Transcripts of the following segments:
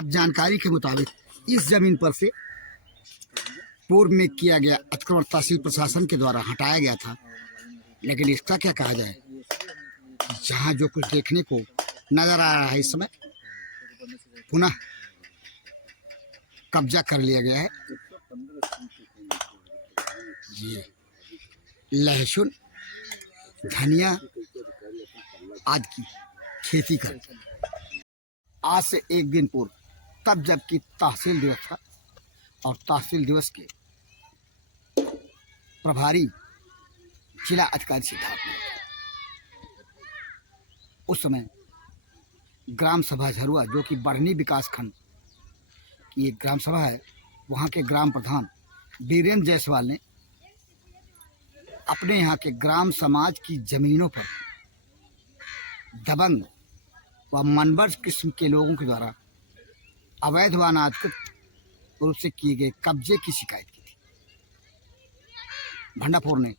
प्राप्त जानकारी के मुताबिक इस जमीन पर से पूर्व में किया गया अतिक्रमण तहसील प्रशासन के द्वारा हटाया गया था, लेकिन इसका क्या कहा जाए, जहाँ जो कुछ देखने को नजर आ रहा है इस समय पुनः कब्जा कर लिया गया है। ये लहसुन, धनिया आदि की खेती कर आज से एक दिन पूर्व, तब जबकि तहसील दिवस था और तहसील दिवस के प्रभारी जिला अधिकारी सिद्धार्थ ने उस समय ग्राम सभा झरुआ, जो कि बढ़नी विकास खंड की एक ग्राम सभा है, वहाँ के ग्राम प्रधान वीरेंद्र जायसवाल ने अपने यहाँ के ग्राम समाज की जमीनों पर दबंग व मनबर्ज किस्म के लोगों के द्वारा अवैध व अनाधिकृत रूप से किए गए कब्जे की शिकायत की थी। भंडापुर ने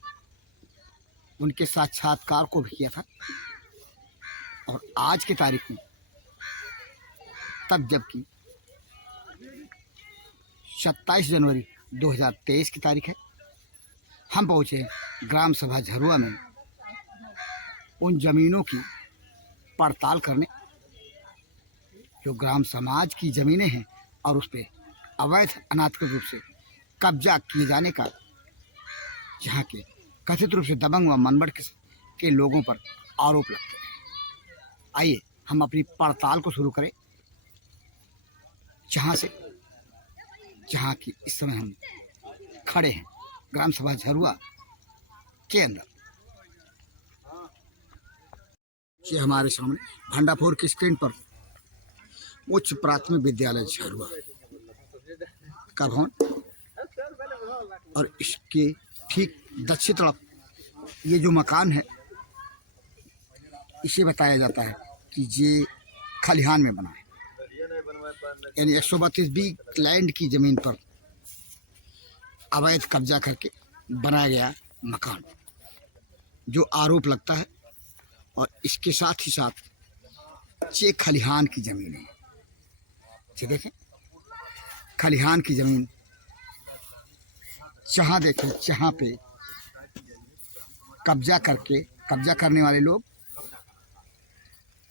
उनके साक्षात्कार को भी किया था और आज की तारीख में, तब जबकि 27 जनवरी 2023 की तारीख है, हम पहुँचे ग्राम सभा झरुआ में उन जमीनों की पड़ताल करने जो ग्राम समाज की ज़मीनें हैं और उस पर अवैध अनाधिकृत रूप से कब्जा किए जाने का यहाँ के कथित रूप से दबंग व मनबड़ के लोगों पर आरोप लगते हैं। आइए हम अपनी पड़ताल को शुरू करें, जहाँ की इस समय हम खड़े हैं ग्राम सभा झरुआ के अंदर। ये हमारे सामने भंडापुर की स्क्रीन पर उच्च प्राथमिक विद्यालय झरुआ का भवन और इसके ठीक दक्षिण तरफ ये जो मकान है, इसे बताया जाता है कि ये खलिहान में बना है, यानी 132 बी लैंड की जमीन पर अवैध कब्जा करके बनाया गया मकान, जो आरोप लगता है। और इसके साथ ही साथ ये खलिहान की जमीन है। ये देखें, खलिहान की जमीन, जहाँ देखें जहाँ पे कब्जा करने वाले लोग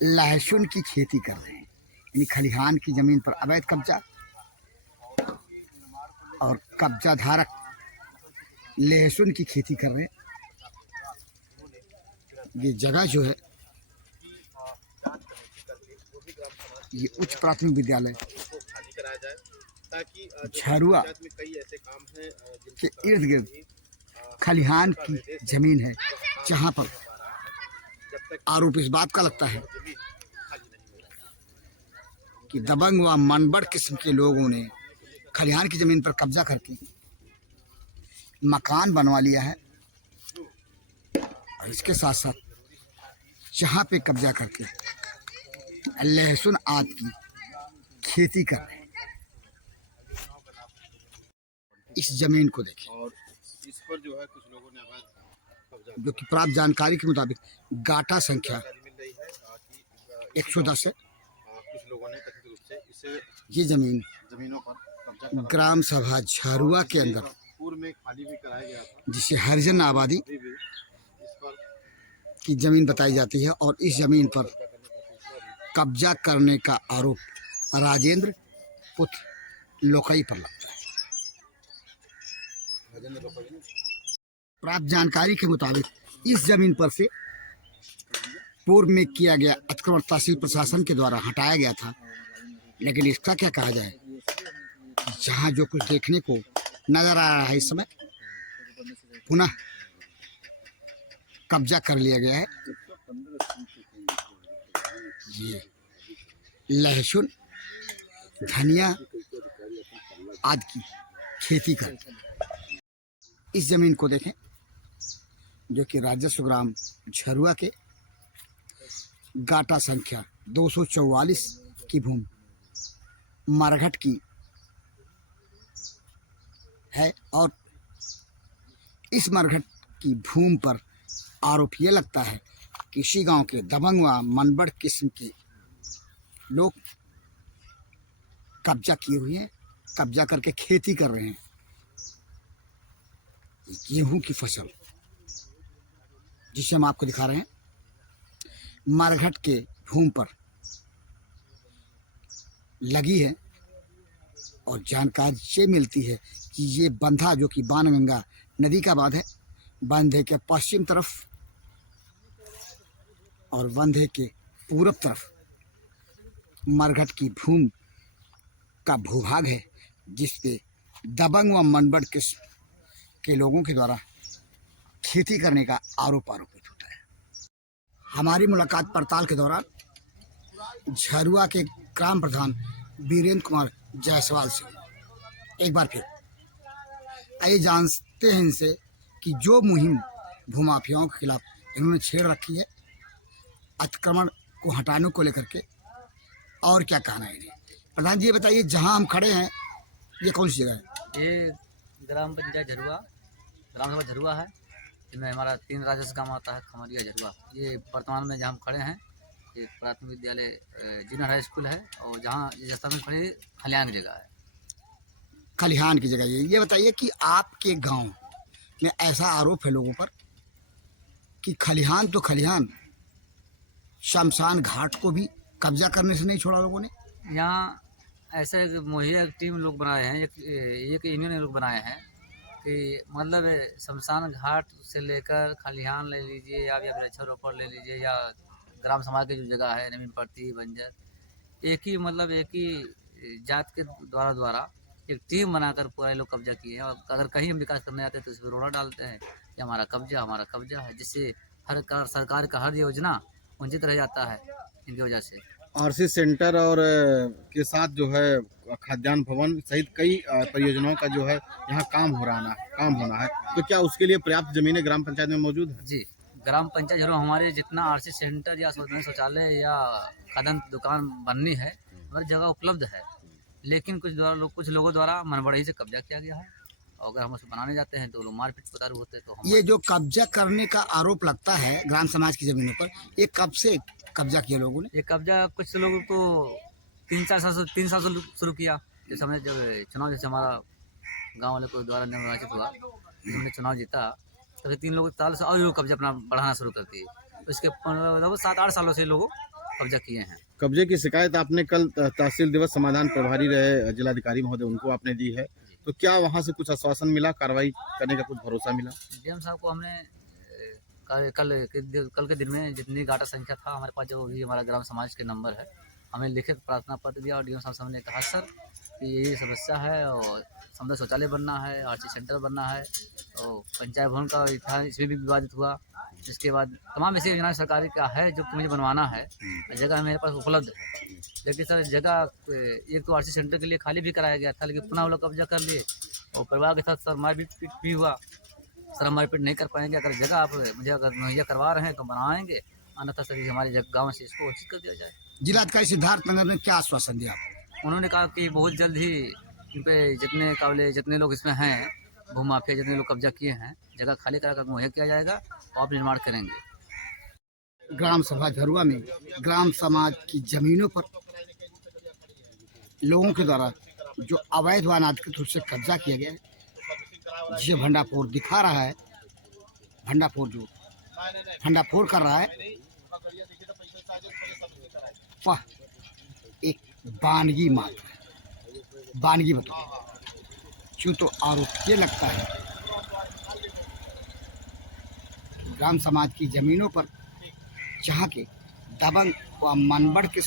लहसुन की खेती कर रहे हैं, यानी खलिहान की जमीन पर अवैध कब्जा और कब्जा धारक लहसुन की खेती कर रहे हैं। ये जगह जो है, ये उच्च प्राथमिक विद्यालय झरुआ के इर्द गिर्द खलिहान की जमीन है, जहां पर आरोप इस बात का लगता है कि दबंग व मनबड़ किस्म के लोगों ने खलिहान की जमीन पर कब्जा करके मकान बनवा लिया है और इसके साथ साथ जहाँ पे कब्जा करके लहसुन आदि की खेती कर रहे हैं। इस जमीन को देखें, और इस पर जो है कुछ लोगों ने अवैध कब्जा, जो कि प्राप्त जानकारी के मुताबिक गाटा संख्या 110 है। कुछ लोगों ने कथित रूप से इसे ये जमीनों पर कब्जा ग्राम सभा झरुआ के अंदर पूर्व में खाली भी कराया गया था, जिसे हरिजन आबादी इस पर की जमीन बताई जाती है। और इस जमीन पर कब्जा करने का आरोप राजेंद्र पुत्र लोकई पर लगता है। प्राप्त जानकारी के मुताबिक इस जमीन पर से पूर्व में किया गया अतिक्रमण तहसील प्रशासन के द्वारा हटाया गया था, लेकिन इसका क्या कहा जाए, जहाँ जो कुछ देखने को नजर आ रहा है इस समय पुनः कब्जा कर लिया गया है। ये लहसुन, धनिया आदि की खेती कर इस जमीन को देखें, जो कि राजस्व ग्राम झरुआ के गाटा संख्या 244 की भूमि मरघट की है। और इस मरघट की भूमि पर आरोप ये लगता है कि इसी गांव के दबंग व मनबड़ किस्म के लोग कब्जा किए हुए हैं, कब्जा करके खेती कर रहे हैं। गेहूं की फसल जिसे हम आपको दिखा रहे हैं, मरघट के भूमि पर लगी है और जानकारी ये मिलती है कि ये बंधा जो कि बाणगंगा नदी का बांध है, बंधे के पश्चिम तरफ और बंधे के पूरब तरफ मरघट की भूमि का भूभाग है, जिस पे दबंग व मनबड़ किस्म के लोगों के द्वारा खेती करने का आरोप आरोपित होता है। हमारी मुलाकात पड़ताल के दौरान झरुआ के ग्राम प्रधान वीरेंद्र कुमार जायसवाल से एक बार फिर आइए जानते हैं इनसे कि जो मुहिम भूमाफियाओं के खिलाफ इन्होंने छेड़ रखी है, अतिक्रमण को हटाने को लेकर के, और क्या कहना है इन्हें। प्रधान जी ये बताइए, जहां हम खड़े हैं ये कौन सी जगह है? ये ग्राम पंचायत झरुआ, ग्राम सभा झरुआ है। इसमें हमारा 3 राजस्व गाँव आता है, खमरिया झरुआ। ये वर्तमान में जहाँ हम खड़े हैं ये प्राथमिक विद्यालय जूनियर हाई स्कूल है, और जहाँ जिस स्थान में खड़े खलिहान की जगह है। खलिहान की जगह ये बताइए कि आपके गांव में ऐसा आरोप है लोगों पर कि खलिहान तो खलिहान, शमशान घाट को भी कब्जा करने से नहीं छोड़ा लोगों ने। यहाँ ऐसे मुहैया टीम लोग बनाए हैं, एक यूनियन लोग बनाए हैं कि मतलब शमशान घाट से लेकर खलिहान ले लीजिए या वृक्षारोपण ले लीजिए या ग्राम समाज की जो जगह है नवीन पड़ती बंजर, एक ही जात के द्वारा एक टीम बनाकर पूरा लोग कब्जा किए हैं। और अगर कहीं हम विकास करने आते हैं तो इसमें रोड़ा डालते हैं कि हमारा कब्जा है, जिससे हर सरकार का हर योजना वंचित रह जाता है इनकी वजह से। आरसी सेंटर और के साथ जो है खाद्यान्न भवन सहित कई परियोजनाओं का जो है यहाँ काम होना है, तो क्या उसके लिए पर्याप्त जमीनें ग्राम पंचायत में मौजूद है? जी, ग्राम पंचायत झरुआ हमारे जितना आरसी सेंटर या शौचालय या खाद्यान्न दुकान बननी है हर जगह उपलब्ध है, लेकिन कुछ लोगों द्वारा मनबड़ही से कब्जा किया गया है। और अगर हम उसको बनाने जाते हैं तो लोग मारपीट पतारू होते हैं। तो हम ये जो कब्जा करने का आरोप लगता है ग्राम समाज की जमीनों पर, ये कब से कब्जा किया लोगों ने? ये कब्जा कुछ लोगों को 3 साल से शुरू किया। जैसे हमने जब चुनाव, जैसे हमारा गाँव वाले को द्वारा निर्वाचित हुआ, हमने चुनाव जीता, तभी 3 साल से और लोग कब्जा अपना बढ़ाना शुरू करती है। तो इसके 7-8 सालों से लोगों कब्जा किए हैं। कब्जे की शिकायत आपने कल तहसील दिवस समाधान प्रभारी रहे जिलाधिकारी महोदय उनको आपने दी है, तो क्या वहाँ से कुछ आश्वासन मिला, कार्रवाई करने का कुछ भरोसा मिला? डीएम साहब को हमने कल के दिन में जितनी गाटा संख्या था हमारे पास, जो भी हमारा ग्राम समाज के नंबर है, हमें लिखित प्रार्थना पत्र दिया और डीएम साहब से हमने कहा सर कि यही समस्या है और समुदाय शौचालय बनना है, आरसी सेंटर बनना है, और पंचायत भवन का था, इसमें भी विवादित हुआ। जिसके बाद तमाम ऐसी योजनाएं सरकारी का है जो कि मुझे बनवाना है, जगह मेरे पास उपलब्ध है, लेकिन सर जगह एक तो आरसी सेंटर के लिए खाली भी कराया गया था, लेकिन पुनः वो लोग कब्जा कर लिए और परिवार के साथ सर मारपीट भी हुआ। सर हम मारपीट नहीं कर पाएंगे, अगर जगह आप मुझे अगर मुहैया करवा रहे हैं तो बनाएंगे, अन्यथा सर हमारे गाँव से इसको उचित कर दिया जाए। जिलाधिकारी सिद्धार्थ नगर ने क्या आश्वासन दिया आपको? उन्होंने कहा कि बहुत जल्द ही इन पे जितने लोग इसमें हैं, भूमाफिया जितने लोग कब्जा किए हैं, जगह खाली कराकर मुहैया किया जाएगा और निर्माण करेंगे। ग्राम सभा झरुआ में ग्राम समाज की जमीनों पर लोगों के द्वारा जो अवैध व अनाधिकृत रूप से कब्जा किया गया है, जिसे भंडाफोड़ दिखा रहा है, भंडाफोड़ कर रहा है, वह एक बानगी मात्र है, बानगी बताओ। क्यों तो आरोप ये लगता है ग्राम समाज की जमीनों पर जहाँ के दबंग व मनबड़ के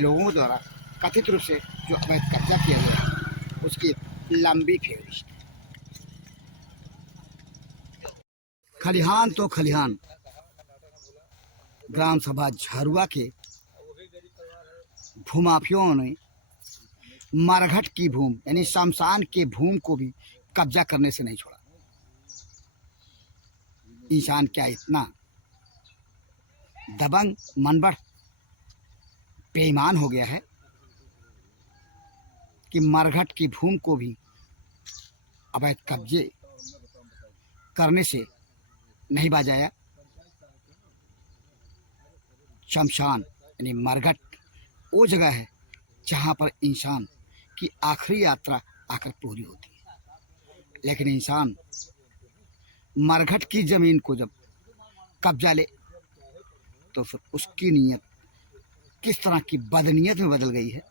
लोगों द्वारा कथित रूप से जो अवैध कब्जा किया गया है, उसकी लंबी फेरिस्त। खलिहान तो खलिहान, ग्राम सभा झरुआ के भूमाफियों ने मरघट की भूमि यानी शमशान के भूमि को भी कब्जा करने से नहीं छोड़ा। इंसान क्या इतना दबंग मनबड़ बेईमान हो गया है कि मरघट की भूमि को भी अवैध कब्जे करने से नहीं बजाया। शमशान यानी मरघट वो जगह है जहाँ पर इंसान की आखिरी यात्रा आकर पूरी होती है। लेकिन इंसान मरघट की ज़मीन को जब कब्जा ले तो फिर उसकी नीयत किस तरह की बदनीयत में बदल गई है,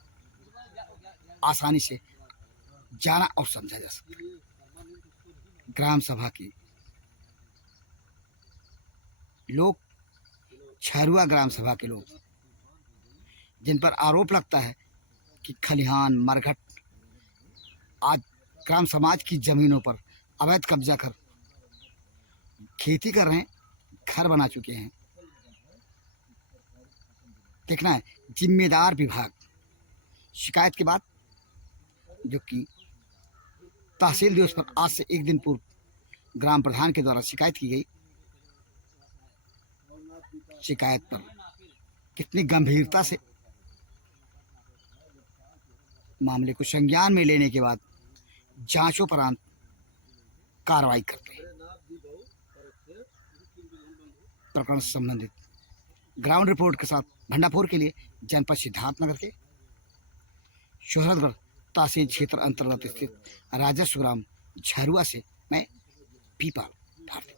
आसानी से जाना और समझा जा सकता है। ग्राम सभा के लोग, छरुआ ग्राम सभा के लोग, जिन पर आरोप लगता है कि खलिहान मरघट आज ग्राम समाज की जमीनों पर अवैध कब्जा कर खेती कर रहे हैं, घर बना चुके हैं। देखना है जिम्मेदार विभाग शिकायत के बाद, जो कि तहसील दिवस पर आज से एक दिन पूर्व ग्राम प्रधान के द्वारा शिकायत की गई, शिकायत पर कितनी गंभीरता से मामले को संज्ञान में लेने के बाद जांचोपरांत कार्रवाई करते हैं। प्रकरण से संबंधित ग्राउंड रिपोर्ट के साथ भंडापुर के लिए जनपद सिद्धार्थनगर के शोहरतगढ़ तहसील क्षेत्र अंतर्गत स्थित राजस्व ग्राम झरुआ से मैं पीपाल भारती।